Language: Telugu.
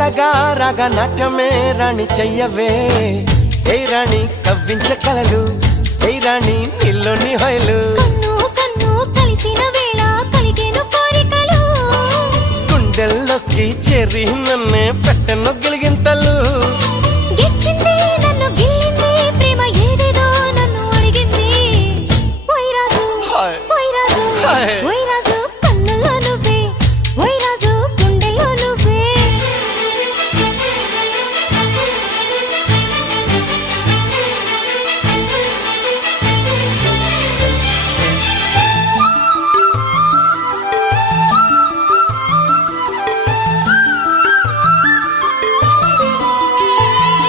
మెల్లగా రాగా నాట్యమే రాణి చెయ్యవే ఏ రాణి కవ్వించే కలలు ఏ రాణి నీలోని హొయలు కన్ను కన్ను కలిసిన వేళ కలిగేను కోరికలు గుండెల్లోకి చేరి నన్నే పెట్టను గిలిగింతలు